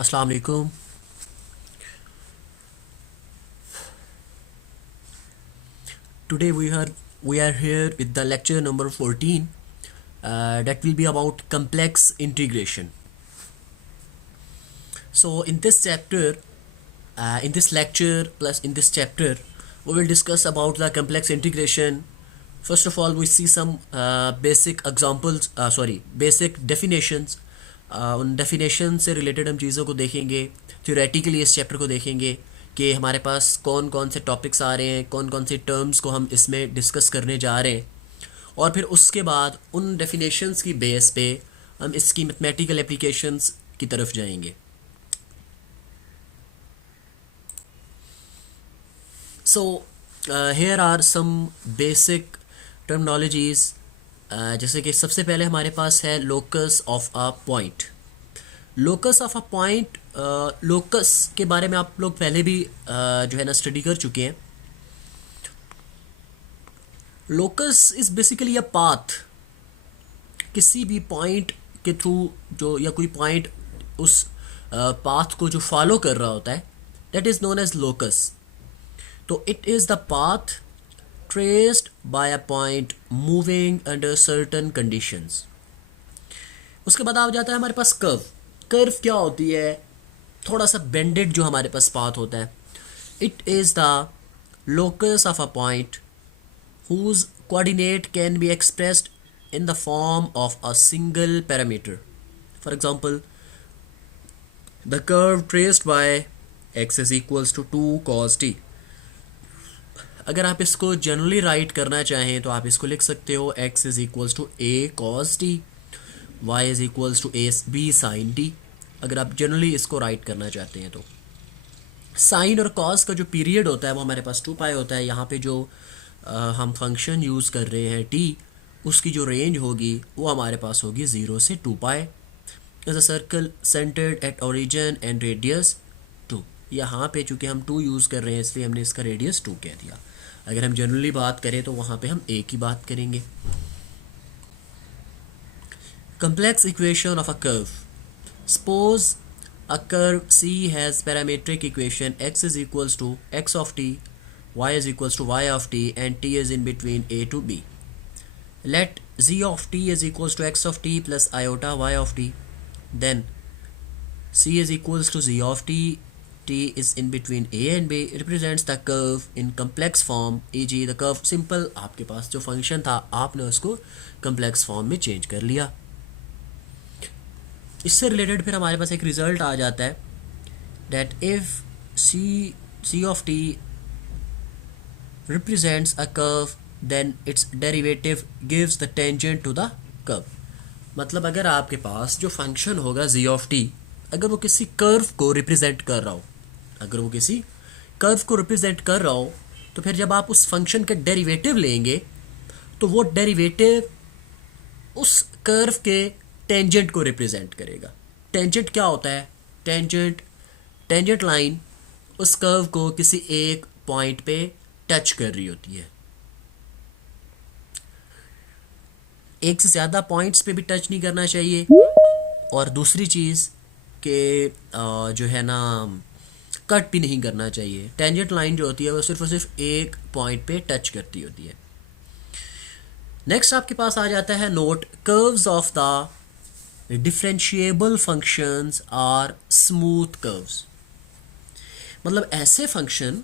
अस्सलाम वालेकुम। Today we are here with the lecture number 14 that will be about complex integration. So in this chapter, in this lecture plus in this chapter, we will discuss about the complex integration. First of all, we see some basic examples, basic definitions. उन definition से related हम चीज़ों को देखेंगे, theoretically इस chapter को देखेंगे कि हमारे पास कौन कौन से टॉपिक्स आ रहे हैं, कौन कौन से टर्म्स को हम इसमें डिस्कस करने जा रहे हैं, और फिर उसके बाद उन डेफिनेशंस की बेस पे हम इसकी मैथमेटिकल एप्लीकेशंस की तरफ जाएंगे. So here are some basic terminologies. जैसे कि सबसे पहले हमारे पास है locus of a point. Locus of a point, locus के बारे में आप लोग पहले भी जो है ना स्टडी कर चुके हैं. Locus is basically a path. किसी भी पॉइंट के थ्रू जो, या कोई पॉइंट उस पाथ को जो फॉलो कर रहा होता है, that is known as locus. तो it is the path traced by a point moving under certain conditions. उसके बाद आ जाता है हमारे पास कर्व. कर्व क्या होती है? थोड़ा सा बेंडेड जो हमारे पास पाथ होता है. It is the locus of a point whose coordinate can be expressed in the form of a single parameter. For example, the curve traced by x is equals to 2 cos t. अगर आप इसको generally right करना चाहें तो आप इसको लिख सकते हो x is equals to a cos t, y is equals to a b sin t. अगर आप जनरली इसको राइट करना चाहते हैं तो साइन और कॉस का जो पीरियड होता है वो हमारे पास 2 पाई होता है. यहाँ पे जो हम फंक्शन यूज़ कर रहे हैं t, उसकी जो रेंज होगी वो हमारे पास होगी 0 से 2 पाई. As a circle centred at origin and radius 2. यहाँ पे चूँकि हम 2 यूज़ कर रहे हैं इसलिए हमने इसका रेडियस 2 कह दिया. अगर हम जनरली बात करें तो वहाँ पे हम a की बात करेंगे. Complex equation of a curve. Suppose a curve C has parametric equation x is equals to x of t, y is equals to y of t, and t is in between a to b. Let z of t is equals to x of t plus iota y of t. Then C is equals to z of t, t is in between a and b, represents the curve in complex form. e.g. the curve simple, आपके पास जो function था आपने उसको complex form में change कर लिया. इससे related फिर हमारे पास एक रिजल्ट आ जाता है that if c of t represents a curve then its derivative gives the tangent to the curve. मतलब अगर आपके पास जो फंक्शन होगा z of t, अगर वो किसी कर्व को रिप्रेजेंट कर रहा हो, अगर वो किसी कर्व को रिप्रेजेंट कर रहा हो, तो फिर जब आप उस फंक्शन के डेरिवेटिव लेंगे तो वो डेरिवेटिव उस कर्व के टेंजेंट को रिप्रेजेंट करेगा. टेंजेंट क्या होता है? टेंजेंट लाइन उस कर्व को किसी एक पॉइंट पे टच कर रही होती है. एक से ज़्यादा पॉइंट्स पे भी टच नहीं करना चाहिए. और दूसरी चीज़ कि जो है ना कट भी नहीं करना चाहिए. टेंजेंट लाइन जो होती है वो सिर्फ और सिर्फ एक पॉइंट पे टच करती होती है. नेक्स्ट आपके पास आ जाता है note. Curves of the differentiable functions are smooth curves. मतलब ऐसे फंक्शन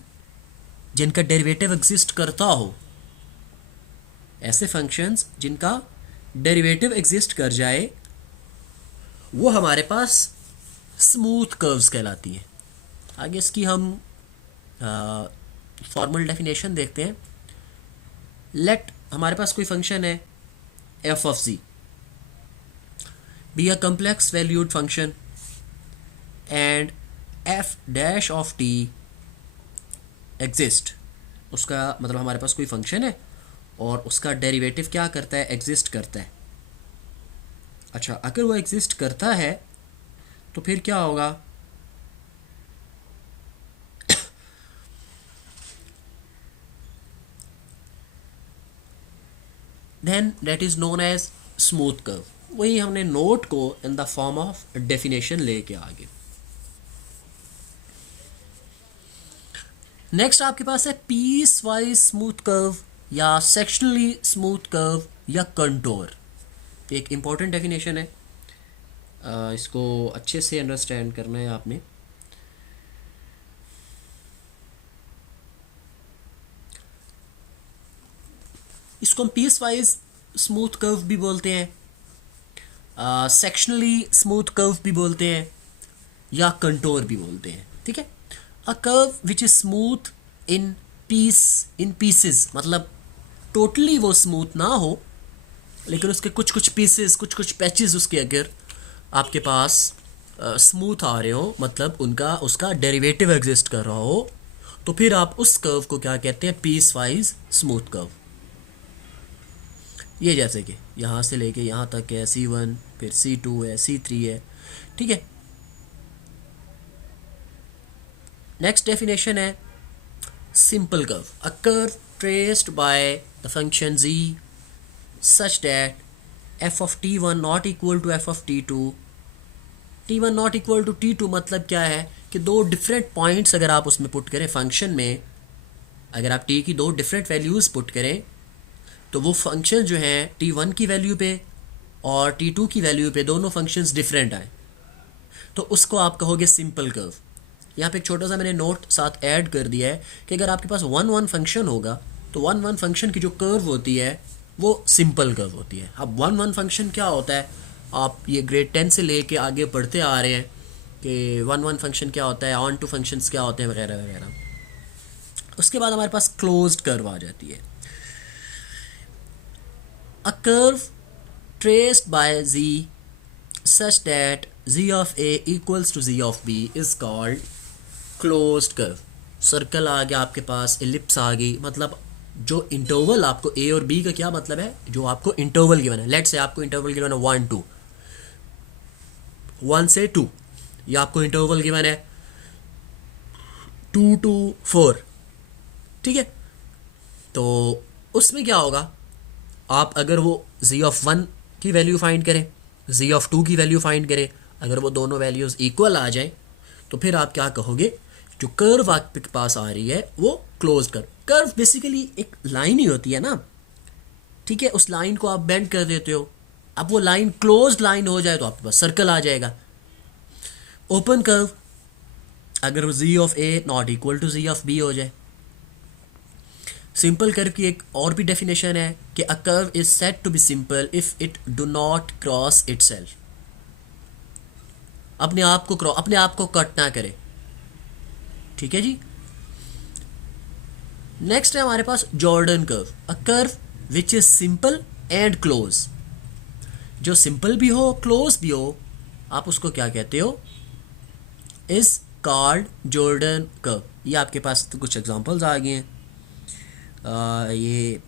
जिनका डेरिवेटिव एग्जिस्ट करता हो, ऐसे फंक्शंस जिनका डेरिवेटिव एग्जिस्ट कर जाए वो हमारे पास स्मूथ कर्व्स कहलाती हैं. आगे इसकी हम फॉर्मल डेफिनेशन देखते हैं. लेट हमारे पास कोई फंक्शन है f of z be a complex valued function and f dash of t exist. उसका मतलब हमारे पास कोई फंक्शन है और उसका डेरिवेटिव क्या करता है? एग्जिस्ट करता है. अच्छा, अगर वो एग्जिस्ट करता है तो फिर क्या होगा? Then that is known as smooth curve. वही हमने नोट को in the form of definition लेके आगे. नेक्स्ट आपके पास है पीस वाइज स्मूथ कर्व या सेक्शनली स्मूथ कर्व या कंटोर। एक इम्पॉर्टेंट डेफिनेशन है, इसको अच्छे से अंडरस्टैंड करना है आपने। इसको हम पीस वाइज स्मूथ कर्व भी बोलते हैं, सेक्शनली स्मूथ कर्व भी बोलते हैं या कंटोर भी बोलते हैं। ठीक है, a curve which is smooth in pieces, मतलब टोटली वो स्मूथ ना हो लेकिन उसके कुछ कुछ पीसेस, कुछ कुछ पैचेस उसके अगर आपके पास स्मूथ आ रहे हो, मतलब उनका उसका डेरिवेटिव एग्जिस्ट कर रहा हो, तो फिर आप उस कर्व को क्या कहते हैं, पीस वाइज स्मूथ कर्व। ये जैसे कि यहाँ से लेके यहाँ तक है C1, फिर C2 है, C3 है। ठीक है, नेक्स्ट डेफिनेशन है simple curve, a curve traced by the function z such that f of t1 not equal to f of t2, t1 not equal to t2 मतलब क्या है कि दो डिफरेंट पॉइंट्स अगर आप उसमें पुट करें फंक्शन में, अगर आप t की दो डिफरेंट वैल्यूज़ पुट करें तो वो फंक्शन जो है t1 की वैल्यू पे और t2 की वैल्यू पे दोनों फंक्शंस डिफरेंट आए, तो उसको आप कहोगे सिंपल कर्व। यहाँ पे एक छोटा सा मैंने नोट साथ ऐड कर दिया है कि अगर आपके पास वन वन फंक्शन होगा तो वन वन फंक्शन की जो कर्व होती है वो सिंपल कर्व होती है। अब वन वन फंक्शन क्या होता है, आप ये ग्रेड 10 से लेके आगे पढ़ते आ रहे हैं कि वन वन फंक्शन क्या होता है, ऑन टू फंक्शंस क्या होते हैं वगैरह वगैरह। उसके बाद हमारे पास क्लोज्ड कर्व आ जाती है, a curve traced by z such that z of a equals to z of b is called closed curve। Circle आ गया आपके पास, एलिप्स आ गई, मतलब जो इंटरवल आपको a और b का क्या मतलब है, जो आपको इंटरवल गिवन है, लेट्स से आपको इंटरवल गिवन है 1 2, 1 से 2, या आपको इंटरवल गिवन है 2 to 4। ठीक है, तो उसमें क्या होगा, आप अगर वो z ऑफ 1 की वैल्यू फाइंड करें, z ऑफ 2 की वैल्यू फाइंड करें, अगर वो दोनों वैल्यूज़ इक्वल आ जाए तो फिर आप क्या कहोगे, जो कर्व आपके पास आ रही है वो क्लोज कर्व। कर्व बेसिकली एक लाइन ही होती है ना, ठीक है, उस लाइन को आप बेंड कर देते हो, अब वो लाइन क्लोज्ड लाइन हो जाए तो आपके पास सर्कल आ जाएगा। ओपन कर्व अगर z of a not equal to z of b हो जाए। सिंपल कर्व की एक और भी डेफिनेशन है कि a curve is said to be simple if it do not cross itself, अपने आप को कट ना करे। ठीक है जी, नेक्स्ट है हमारे पास Jordan curve, a curve which is simple and close. जो सिंपल भी हो क्लोज भी हो आप उसको क्या कहते हो, इज कॉल्ड जॉर्डन कर्व। ये आपके पास तो कुछ एग्जांपल्स आ गए हैं, ये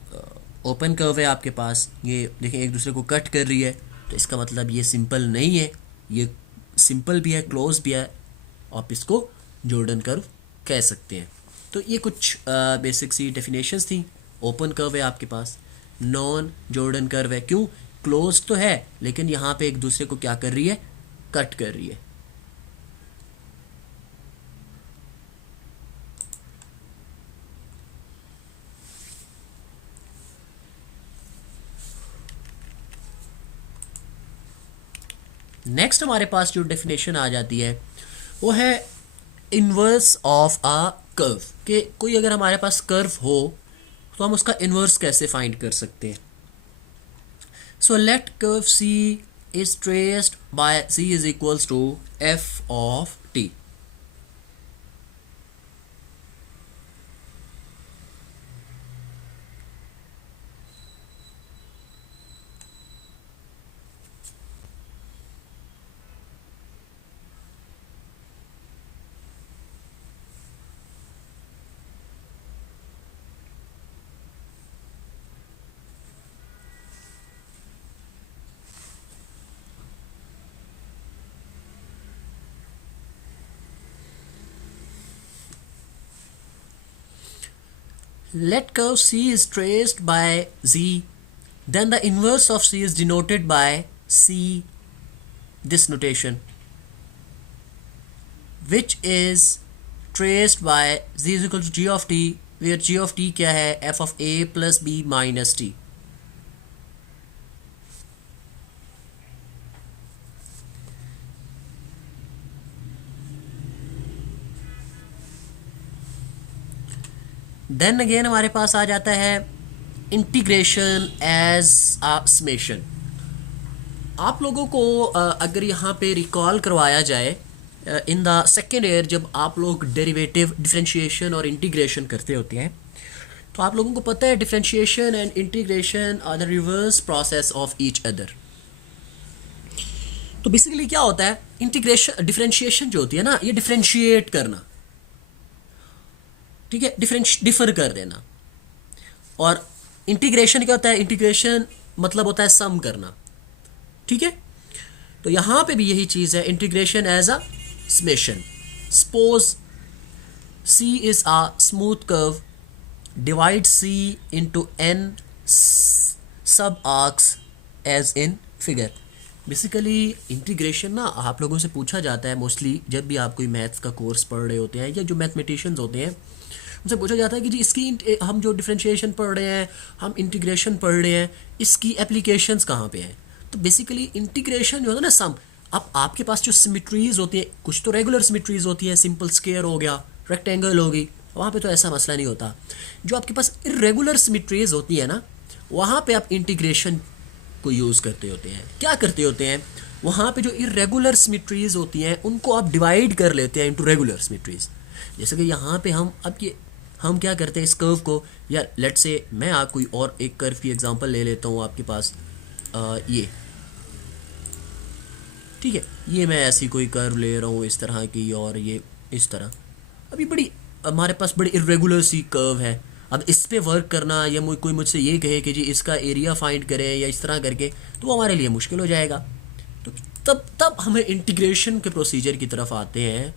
ओपन कर्व है आपके पास, ये देखें एक दूसरे को कट कर रही है, तो इसका मतलब ये सिंपल नहीं है, ये सिंपल भी है क्लोज भी है, आप इसको जॉर्डन कर्व कह सकते हैं। तो ये कुछ बेसिक सी डेफिनेशंस थी। ओपन कर्व है आपके पास, नॉन जॉर्डन कर्व है, क्यों, क्लोज तो है लेकिन यहाँ पे एक दूसरे को क्या कर रही है, कट कर रही है। नेक्स्ट हमारे पास जो डेफिनेशन आ जाती है वो है इन्वर्स ऑफ अ कर्व, कि कोई अगर हमारे पास कर्व हो तो हम उसका इन्वर्स कैसे फाइंड कर सकते हैं। So let curve C is traced by C is equals to F of T. Let curve C is traced by Z, then the inverse of C is denoted by C, this notation, which is traced by z is equal to g of t, where g of t क्या है, f of a plus b minus t. Then again हमारे पास आ जाता है integration as a summation. आप लोगों को अगर यहाँ पे रिकॉल करवाया जाए इन द सेकेंड ईयर जब आप लोग डेरिवेटिव डिफरेंशिएशन और इंटीग्रेशन करते होते हैं, तो आप लोगों को पता है differentiation and integration are the reverse process of each other. तो बेसिकली क्या होता है, इंटीग्रेशन डिफरेंशिएशन जो होती है ना, ये डिफरेंशिएट करना, ठीक है, डिफर कर देना. और इंटीग्रेशन क्या होता है, इंटीग्रेशन मतलब होता है सम करना, ठीक है. तो यहां पे भी यही चीज है, integration as a summation. Suppose C is a smooth curve, divide C into n sub arcs as in figure. Basically integration ना आप लोगों से पूछा जाता है मोस्टली जब भी आप कोई मैथ्स का कोर्स पढ़ रहे होते हैं या जो मैथमेटिशियंस होते हैं उनसे पूछा जाता है कि जी इसकी हम जो डिफरेंशिएशन पढ़ रहे हैं, हम इंटीग्रेशन पढ़ रहे हैं, इसकी एप्लीकेशंस कहाँ पे हैं. तो बेसिकली इंटीग्रेशन जो होता है ना सम, अब आपके पास जो सिमिट्रीज होती है, कुछ तो रेगुलर सिमिट्रीज होती है, सिंपल स्क्वायर हो गया, रेक्टेंगल होगी, वहाँ पे तो ऐसा मसला नहीं होता. जो आपके पास इरेगुलर सिमिट्रीज होती है ना, वहाँ पे आप इंटीग्रेशन को यूज़ करते होते हैं. क्या करते होते हैं, वहाँ पे जो इरेगुलर सिमिट्रीज होती हैं उनको आप डिवाइड कर लेते हैं इनटू रेगुलर सिमिट्रीज. जैसे कि यहाँ पे हम क्या करते हैं, इस कर्व को, या लेट्स से मैं आप कोई और एक कर्व की एग्जांपल ले लेता हूँ आपके पास, ये ठीक है, ये मैं ऐसी कोई कर्व ले रहा हूँ इस तरह की, और ये इस तरह. अभी बड़ी हमारे पास बड़ी इरेगुलर सी कर्व है. अब इस पे वर्क करना, या कोई मुझसे ये कहे कि जी इसका एरिया फाइंड करें या इस तरह करके, तो वो हमारे लिए मुश्किल हो जाएगा. तो तब हमें इंटीग्रेशन के प्रोसीजर की तरफ आते हैं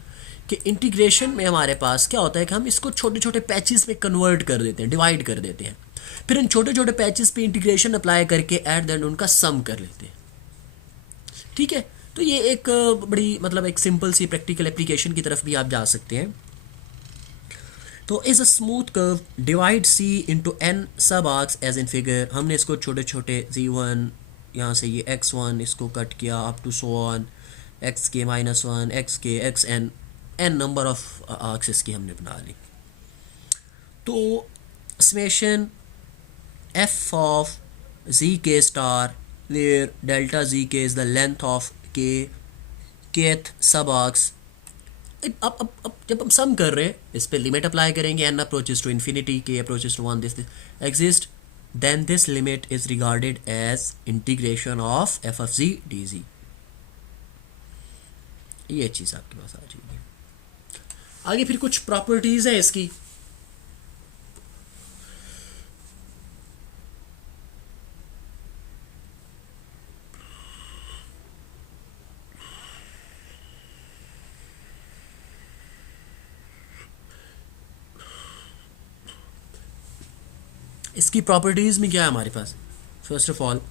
कि इंटीग्रेशन में हमारे पास क्या होता है कि हम इसको छोटे छोटे पैचेस में कन्वर्ट कर देते हैं, डिवाइड कर देते हैं. फिर इन छोटे छोटे पैचेस पे इंटीग्रेशन अप्लाई करके एट द एंड उनका सम कर लेते हैं, ठीक है. तो ये एक बड़ी मतलब एक सिंपल सी प्रैक्टिकल एप्लीकेशन की तरफ भी आप जा सकते हैं. तो is a smooth curve, divide C into n sub arcs as in figure. हमने इसको छोटे छोटे Z1, यहाँ से ये x1 इसको कट किया up to so on xk minus one, xk, xn, n number of arcs इसकी हमने बना ली. तो summation f of zk star where delta zk is the length of kth sub arcs. अब जब हम सम कर रहे हैं इस पे लिमिट अप्लाई करेंगे, n approaches to infinity, k approaches to 1, this exist, then this limit is regarded as integration of f of z dz. ये चीज़ आपके पास आ जाएगी. आगे फिर कुछ प्रॉपर्टीज है इसकी. इसकी प्रॉपर्टीज़ में क्या है हमारे पास, फर्स्ट ऑफ ऑल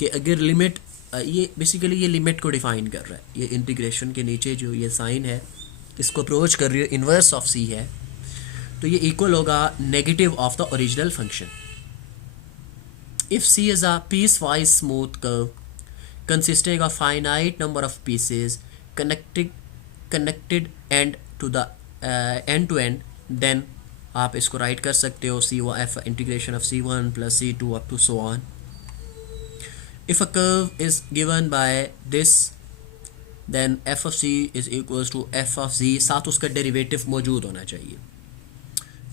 कि अगर लिमिट, ये बेसिकली ये लिमिट को डिफाइन कर रहा है. ये इंटीग्रेशन के नीचे जो ये साइन है इसको अप्रोच कर रही है, इन्वर्स ऑफ c है, तो ये इक्वल होगा negative of the original function. If c is a piece wise smooth curve consisting of finite number of pieces connected end to the end to end, then आप इसको write कर सकते हो f integration of c1 plus c2 up to so on. If a curve is given by this, then f of c is equals to f of z, साथ उसका derivative मौजूद होना चाहिए.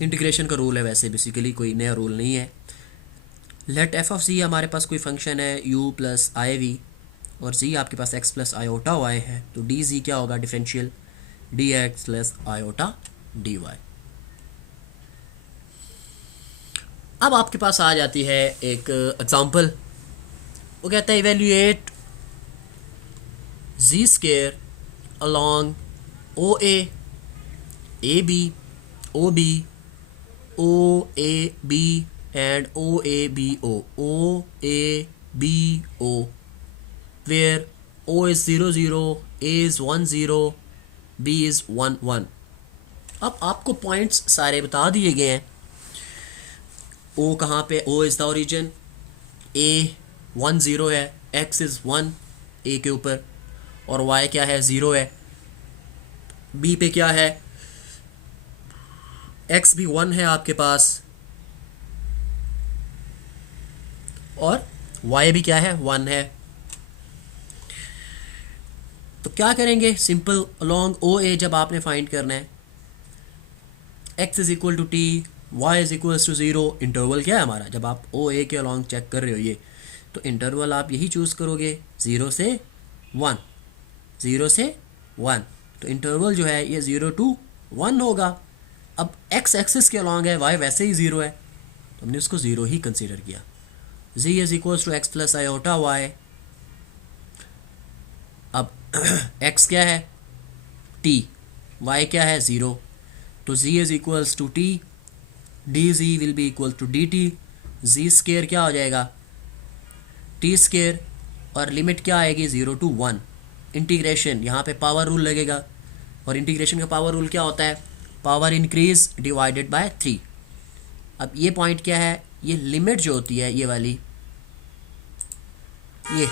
इंटीग्रेशन का रूल है, वैसे बेसिकली कोई नया रूल नहीं है. लेट f ऑफ z हमारे पास कोई फंक्शन है u प्लस आई वी, और z आपके पास x प्लस आयोटा y है, तो dz क्या होगा, differential dx plus iota dy. अब आपके पास आ जाती है एक एग्जांपल. वो कहता है evaluate z square along OA, AB, OB, OAB and OABO, OABO, where O is 0 0, A is 1 0, B is 1 1. अब आपको पॉइंट्स सारे बता दिए गए हैं। ओ कहाँ पे, ओ इज़ द ओरिजिन, ए 1 0 है, एक्स इज़ 1 ए के ऊपर, और वाई क्या है 0 है। बी पे क्या है, एक्स भी 1 है आपके पास, और वाई भी क्या है 1 है। तो क्या करेंगे, सिंपल अलोंग ओ ए जब आपने फाइंड करना है, X is equal to T, Y is equal to 0, interval क्या है हमारा, जब आप ओ ए के अलोंग चेक कर रहे हो ये, तो इंटरवल आप यही चूज़ करोगे 0 से 1, 0 से 1, तो इंटरवल जो है ये 0 to 1 होगा। अब एक्स एक्सिस के अलोंग है, वाई वैसे ही 0 है, तो हमने उसको 0 ही कंसीडर किया। z is equals to X plus iota Y. अब x क्या है t, y क्या है 0, तो z is equals to t, dz will be equal to dt, z square क्या हो जाएगा t स्केयर, और लिमिट क्या आएगी 0 to 1। इंटीग्रेशन यहाँ पे पावर रूल लगेगा, और इंटीग्रेशन का पावर रूल क्या होता है, पावर इंक्रीज डिवाइडेड बाय 3। अब ये पॉइंट क्या है, ये लिमिट जो होती है ये वाली, ये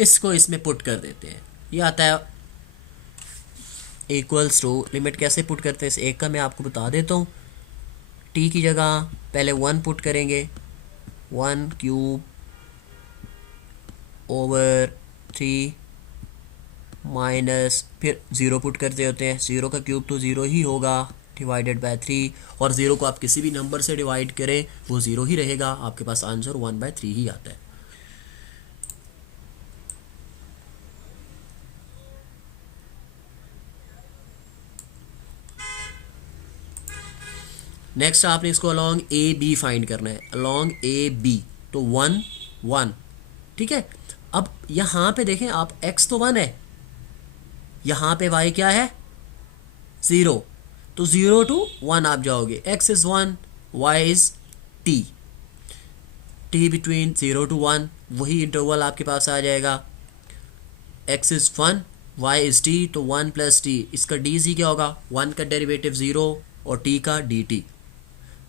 इसको इसमें पुट कर देते हैं, ये आता है इक्वल्स टू, लिमिट कैसे पुट करते हैं इस एक का मैं आपको बता देता हूँ। टी की जगह पहले 1 पुट करेंगे, 1 क्यूब ओवर 3 माइनस, फिर 0 पुट करते होते हैं, 0 का क्यूब तो 0 ही होगा डिवाइडेड बाय 3, और 0 को आप किसी भी नंबर से डिवाइड करें वो 0 ही रहेगा, आपके पास आंसर 1/3 ही आता है। नेक्स्ट आपने इसको अलोंग ए बी फाइंड करना है, अलोंग ए बी, तो 1 1, ठीक है। अब यहाँ पे देखें आप, x तो 1 है, यहाँ पे y क्या है 0, तो 0 to 1 आप जाओगे, x is 1, y is t, t between 0 to 1, वही इंटरवल आपके पास आ जाएगा, x is 1, y is t, तो 1 प्लस t, इसका dz क्या होगा, 1 का डेरिवेटिव 0 और t का dt,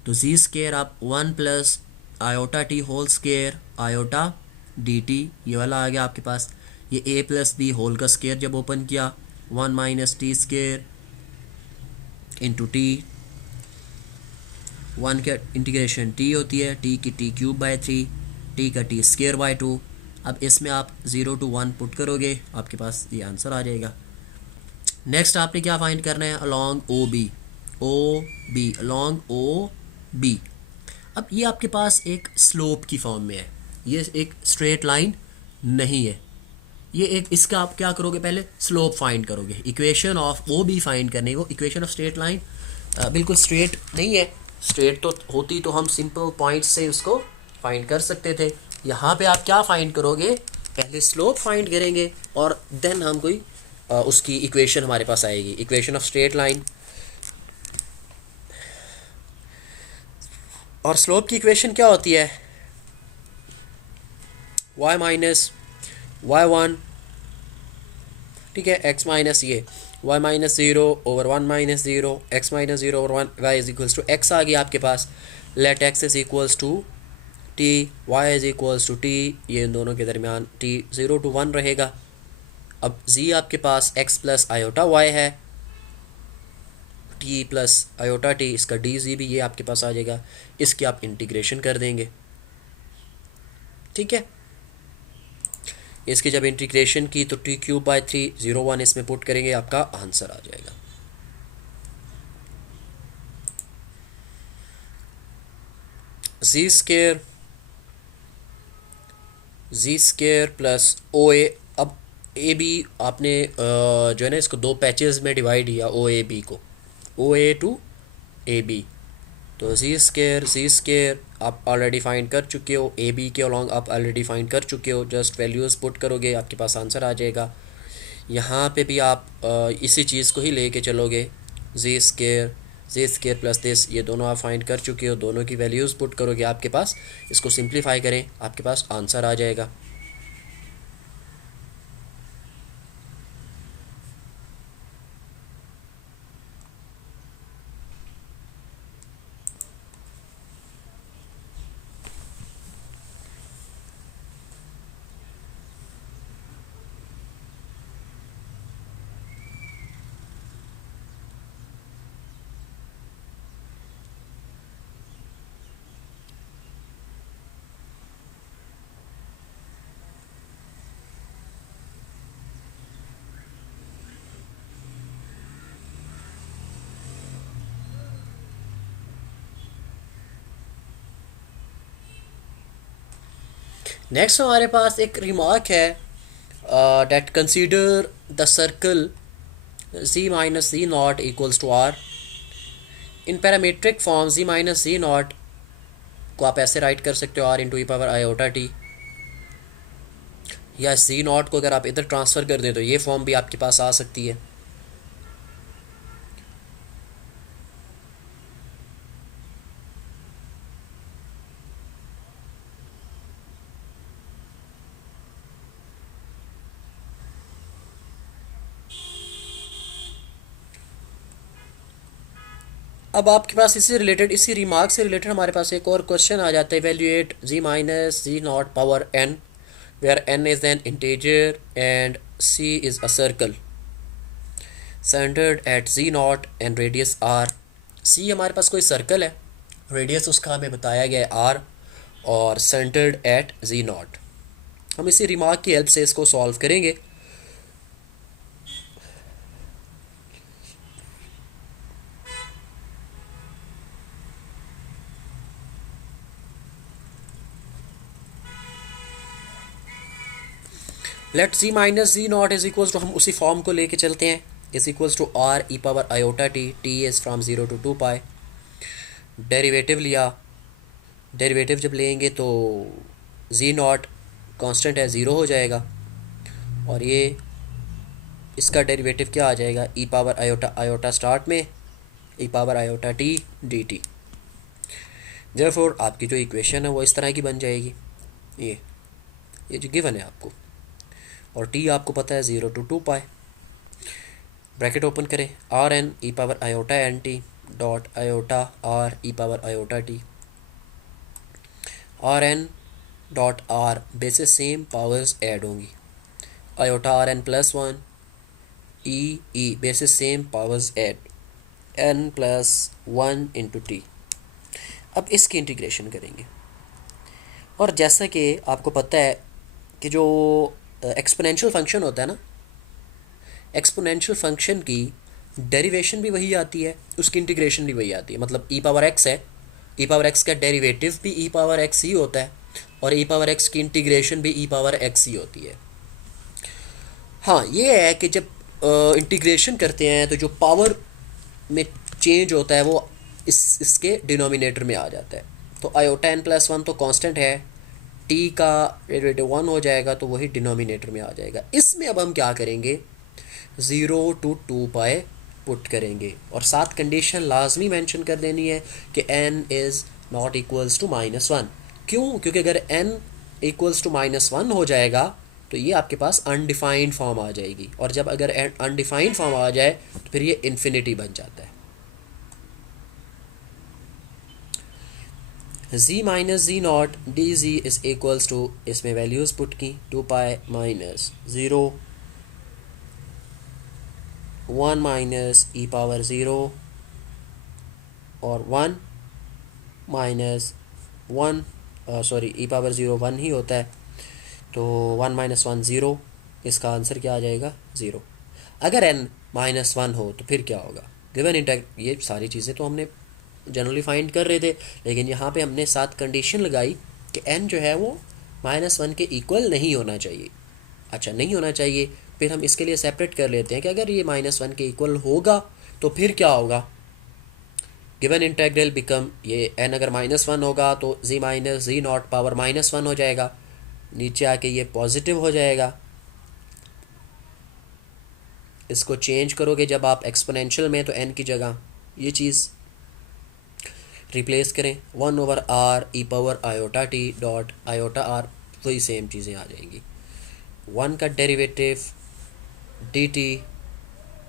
तो z स्केयर आप 1 plus iota T whole square iota dt, ये वाला आ गया आपके पास। ये a प्लस बी होल का स्केयर जब ओपन किया, 1 minus T square into T, 1 का इंटीग्रेशन t होती है, t की t क्यूब बाय 3, t का t स्केयर बाय 2। अब इसमें आप 0 to 1 पुट करोगे, आपके पास ये आंसर आ जाएगा। नेक्स्ट आपने क्या फाइंड करना है, along O B, O B, along O B. अब ये आपके पास एक स्लोप की फॉर्म में है, ये एक स्ट्रेट लाइन नहीं है, ये एक, इसका आप क्या करोगे, पहले स्लोप फाइंड करोगे। Equation of O B find करने को, इक्वेशन ऑफ स्ट्रेट लाइन बिल्कुल स्ट्रेट नहीं है, स्ट्रेट तो होती तो हम सिंपल पॉइंट्स से उसको फाइंड कर सकते थे। यहाँ पे आप क्या फाइंड करोगे, पहले स्लोप फाइंड करेंगे और देन हम कोई उसकी इक्वेशन हमारे पास आएगी, इक्वेशन ऑफ स्ट्रेट लाइन। और स्लोप की इक्वेशन क्या होती है, y माइनस y1, ठीक है, x माइनस ये y minus 0 over 1 minus 0, x minus 0 over 1, y is equals to x आ गया आपके पास। Let x is equals to t, y is equals to t, ये इन दोनों के दरमियान t 0 to 1 रहेगा। अब z आपके पास x प्लस आयोटा y है, t प्लस आयोटा t, इसका dz भी ये आपके पास आ जाएगा, इसकी आप इंटीग्रेशन कर देंगे, ठीक है। इसकी जब इंटीग्रेशन की तो t क्यूब बाय 3 0 1 इसमें पुट करेंगे, आपका आंसर आ जाएगा। जी स्केयर प्लस ओ ए। अब ए बी आपने जो है ना इसको दो पैचेस में डिवाइड किया, ओ ए बी को, ओ ए टू ए बी, तो जी स्केयर आप ऑलरेडी फाइंड कर चुके हो, ए बी के अलॉन्ग आप ऑलरेडी फाइंड कर चुके हो, जस्ट वैल्यूज़ पुट करोगे आपके पास आंसर आ जाएगा। यहाँ पे भी आप इसी चीज़ को ही लेके चलोगे, जी स्केयर प्लस दिस, ये दोनों आप फाइंड कर चुके हो, दोनों की वैल्यूज़ पुट करोगे आपके पास, इसको सिंप्लीफाई करें आपके पास आंसर आ जाएगा। नेक्स्ट हमारे पास एक रिमार्क है, that consider the circle z minus z naught equals to r in parametric form z minus z naught को आप ऐसे राइट कर सकते हो r into E power iota T, या z नॉट को अगर आप इधर ट्रांसफ़र कर दें तो ये फॉर्म भी आपके पास आ सकती है। अब आपके पास इससे रिलेटेड, इसी रिमार्क से रिलेटेड हमारे पास एक और क्वेश्चन आ जाता है, evaluate z minus z naught power n where n is an integer and c is a circle centred at z naught and radius r। c हमारे पास कोई सर्कल है, रेडियस उसका हमें बताया गया है r, और सेंटर्ड एट z नॉट। हम इसी रिमार्क की हेल्प से इसको सॉल्व करेंगे। Let z minus z not is equals to, हम उसी फॉर्म को लेके चलते हैं, is equals to r e power iota t, t is from 0 to 2 पाई। डेरिवेटिव लिया, डेरिवेटिव जब लेंगे तो z नॉट कांस्टेंट है, ज़ीरो हो जाएगा, और ये इसका डेरिवेटिव क्या आ जाएगा, e power iota, iota start में e power iota t d t. Therefore आपकी जो इक्वेशन है वो इस तरह की बन जाएगी, ये जो गिवन है आपको, और टी आपको पता है 0 to 2 पाई। ब्रैकेट ओपन करें, r n e power iota n t dot iota r e power iota t, r n dot r basis same powers add होंगी, iota r n plus one e basis same powers add n plus one into t. अब इसकी integration करेंगे, और जैसा कि आपको पता है कि जो एक्सपोनेंशियल फंक्शन होता है ना, एक्सपोनेंशियल फंक्शन की डेरिवेशन भी वही आती है, उसकी इंटीग्रेशन भी वही आती है। मतलब ई पावर एक्स है, ई पावर एक्स का डेरिवेटिव भी ई पावर एक्स ही होता है, और ई पावर एक्स की इंटीग्रेशन भी ई पावर एक्स ही होती है। हाँ, ये है कि जब इंटीग्रेशन करते हैं तो जो पावर में चेंज होता है वो इसके डिनोमिनेटर में आ जाता है। तो आयोटा एन प्लस वन तो कांस्टेंट है, टी का डेरिवेटिव वन हो जाएगा, तो वही डिनोमिनेटर में आ जाएगा। इसमें अब हम क्या करेंगे, 0 to 2 पाई पुट करेंगे, और साथ कंडीशन लाजमी मेंशन कर देनी है कि n is not equals to -1। क्यों? क्योंकि अगर n इक्वल्स टू -1 हो जाएगा तो ये आपके पास अनडिफाइंड फॉर्म आ जाएगी, और जब अगर अनडिफाइंड फॉर्म आ जाए तो फिर ये इन्फिनिटी बन जाता है। z minus Z naught D Z is equals to, इसमें वैल्यूज़ पुट की, 2 pi minus 0 1 minus E power 0 और 1 माइनस 1, सॉरी ई पावर 0 1 ही होता है, तो 1 माइनस 1 0, इसका आंसर क्या आ जाएगा 0। अगर n -1 हो तो फिर क्या होगा, गिवन इंटेग, ये सारी चीज़ें तो हमने जनरली फाइंड कर रहे थे, लेकिन यहाँ पे हमने साथ कंडीशन लगाई कि n जो है वो -1 के इक्वल नहीं होना चाहिए। अच्छा, नहीं होना चाहिए, फिर हम इसके लिए सेपरेट कर लेते हैं कि अगर ये -1 के इक्वल होगा तो फिर क्या होगा, गिवन इंटेग्रल बिकम, ये n अगर -1 होगा तो z minus Z naught power -1 हो जाएगा, नीचे आके ये पॉजिटिव हो जाएगा। इसको चेंज करोगे जब आप एक्सपोनेंशियल में, तो n की जगह ये चीज़ रिप्लेस करें, 1/r E power iota T dot iota R, वही सेम चीज़ें आ जाएंगी। 1 का डेरिवेटिव डी टी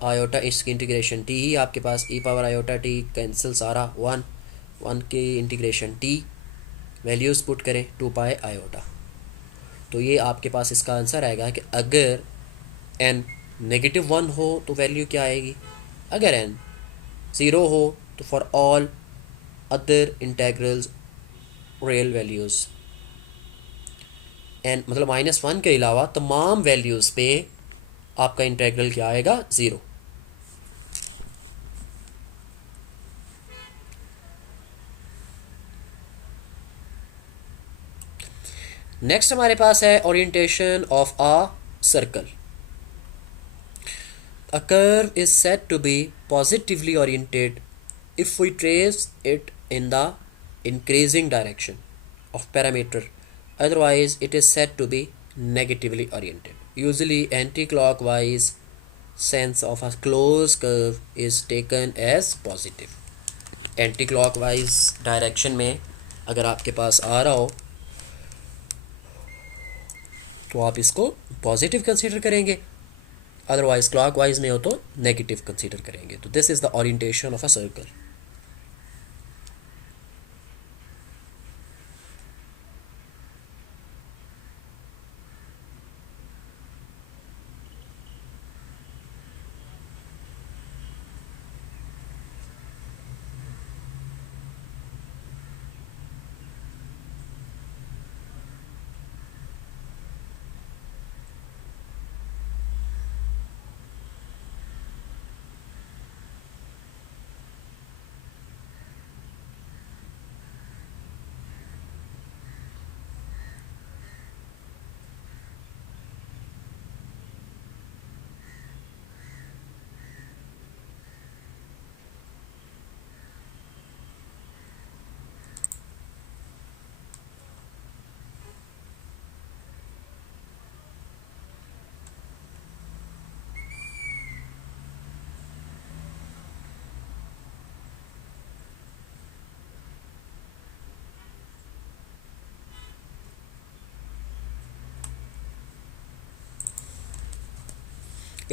आयोटा, इसकी इंटीग्रेशन टी ही आपके पास, E power iota T cancel सारा, 1 की इंटीग्रेशन टी, वैल्यूज़ पुट करें 2 पाई आयोटा, तो ये आपके पास इसका आंसर आएगा कि अगर n -1 हो तो वैल्यू क्या आएगी, अगर n 0 हो तो for all other integrals real values, n मतलब -1 के अलावा तमाम वैल्यूज़ पे आपका इंटेग्रल क्या आएगा, 0। नेक्स्ट हमारे पास है orientation of a circle. A curve is said to be positively oriented if we trace it in the increasing direction of parameter. Otherwise, it is said to be negatively oriented. Usually, anti-clockwise sense of a closed curve is taken as positive. Anti-clockwise direction में अगर आपके पास आ रहा हो तो आप इसको positive consider करेंगे, otherwise clockwise में हो तो नेगेटिव कंसीडर करेंगे. तो this is the orientation of a circle.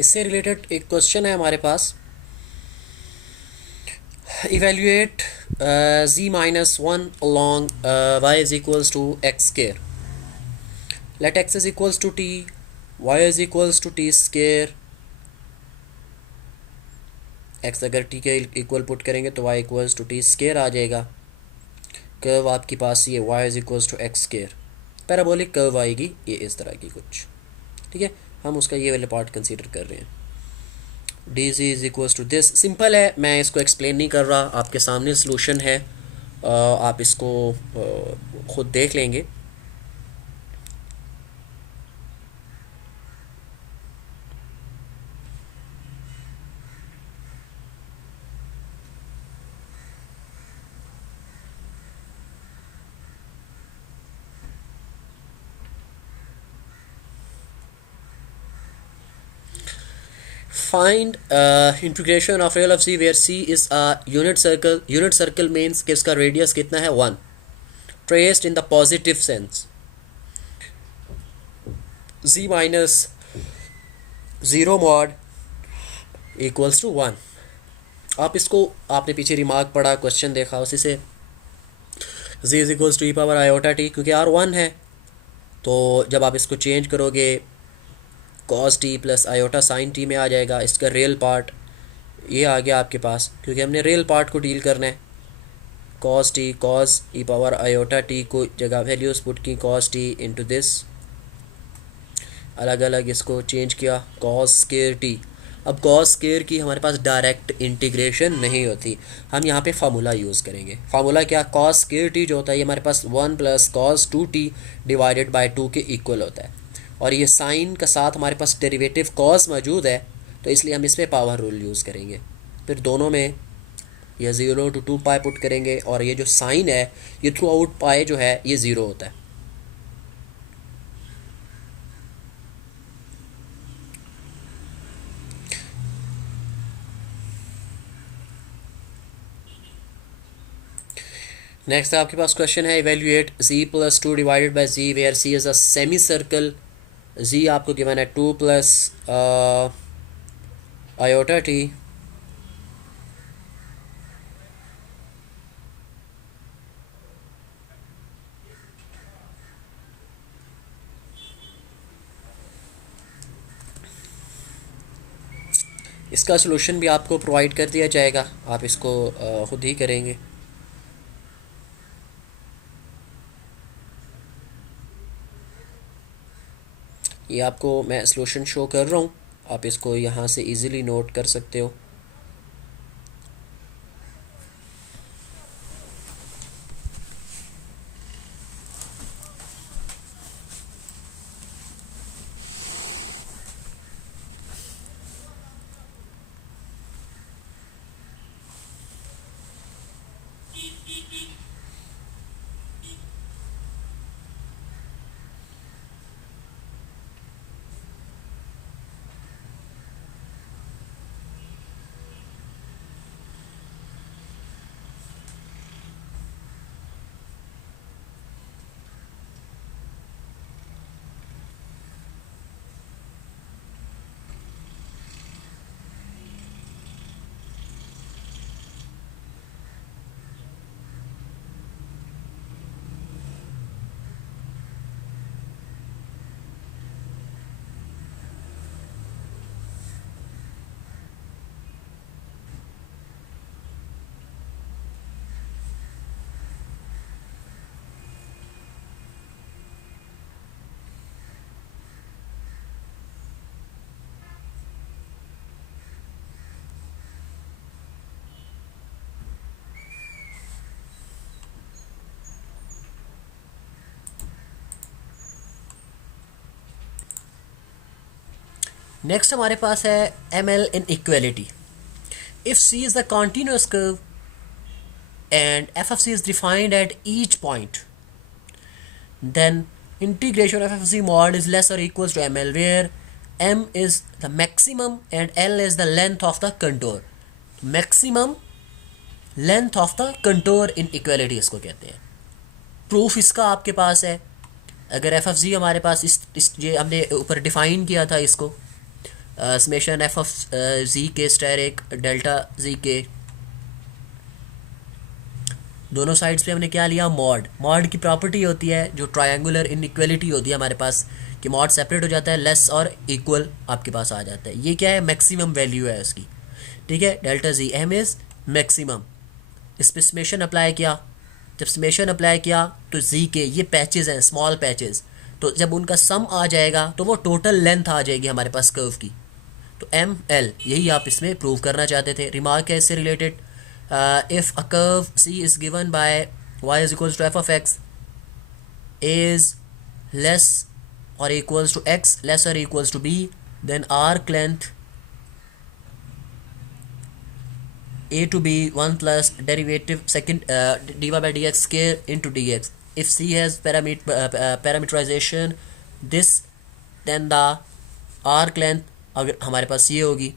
इससे रिलेटेड एक क्वेश्चन है हमारे पास. Evaluate z minus 1 along y is equals to x square. Let x is equals to t, y is equals to t square. x अगर t के equal put करेंगे तो y equals to t square आ जाएगा. Curve आपके पास ये y is equals to x square. Parabolic curve आएगी ये इस तरह की कुछ. ठीक है, हम उसका ये वाले पार्ट कंसीडर कर रहे हैं. D Z is equals to this. Simple है, मैं इसको एक्सप्लेन नहीं कर रहा, आपके सामने सोल्यूशन है, आप इसको खुद देख लेंगे. Find integration of real of c where c is a unit circle. Unit circle means कि इसका radius कितना है 1. Traced in the positive sense. z minus 0 mod equals to 1. आप इसको आपने पीछे रिमार्क पढ़ा, क्वेश्चन देखा, उसी से z is equals to e power iota t, क्योंकि r 1 है तो जब आप इसको चेंज करोगे cos t plus iota sine T में आ जाएगा. इसका रियल पार्ट ये आ गया आपके पास, क्योंकि हमने रियल पार्ट को डील करना है. cos t cos e power iota t को जगह वैल्यूज पुट की cos t इंटू दिस, अलग अलग इसको चेंज किया cos स्केयर t. अब cos स्केयर की हमारे पास डायरेक्ट इंटीग्रेशन नहीं होती, हम यहाँ पे फार्मूला यूज़ करेंगे. फार्मूला क्या, cos स्केयर t जो होता है ये हमारे पास 1 plus cos 2t divided by 2 के इक्वल होता है. और ये साइन का साथ हमारे पास डेरिवेटिव कॉस मौजूद है, तो इसलिए हम इस पर पावर रूल यूज़ करेंगे. फिर दोनों में ये 0 to 2 पाई पुट करेंगे, और ये जो साइन है ये थ्रू आउट पाई जो है ये 0 होता है. नेक्स्ट आपके पास क्वेश्चन है evaluate z plus 2 divided by z where c is a semi circle. z आपको गिवन है 2 प्लस आयोटा t. इसका सलूशन भी आपको प्रोवाइड कर दिया जाएगा, आप इसको खुद ही करेंगे. ये आपको मैं सलूशन शो कर रहा हूँ, आप इसको यहाँ से इजीली नोट कर सकते हो. नेक्स्ट हमारे पास है M L inequality. If C is the continuous curve and f of c is defined at each point, then integration of f of c mod is less or equals to ml, where m is the maximum and l is the length of the contour. maximum length of the contour in equality इसको कहते हैं. Proof इसका आपके पास है. अगर F of जी हमारे पास इस ये हमने ऊपर डिफाइन किया था इसको, समेशन एफ ऑफ जी के स्टेरिक डेल्टा जी के, दोनों साइड्स पे हमने क्या लिया, मॉड. मॉड की प्रॉपर्टी होती है जो ट्रायंगुलर इनइक्वालिटी होती है हमारे पास, कि मॉड सेपरेट हो जाता है, लेस और इक्वल आपके पास आ जाता है. ये क्या है, मैक्सिमम वैल्यू है उसकी. ठीक है, delta Z M is maximum. इस पर समेशन अप्लाई किया. जब समेशन अप्लाई किया तो जी के ये पैचेस हैं, स्मॉल पैचेस, तो जब उनका सम आ जाएगा तो वो टोटल लेंथ आ जाएगी हमारे पास कर्व की. तो एम एल यही आप इसमें प्रूव करना चाहते थे. रिमार्क है इससे related, if a curve C is given by y is equals to f of x is less or equals to x less or equals to b, then arc length a to b 1 plus derivative second dy by dx square into dx. If C has parameterization this, then the arc length, अगर हमारे पास ये होगी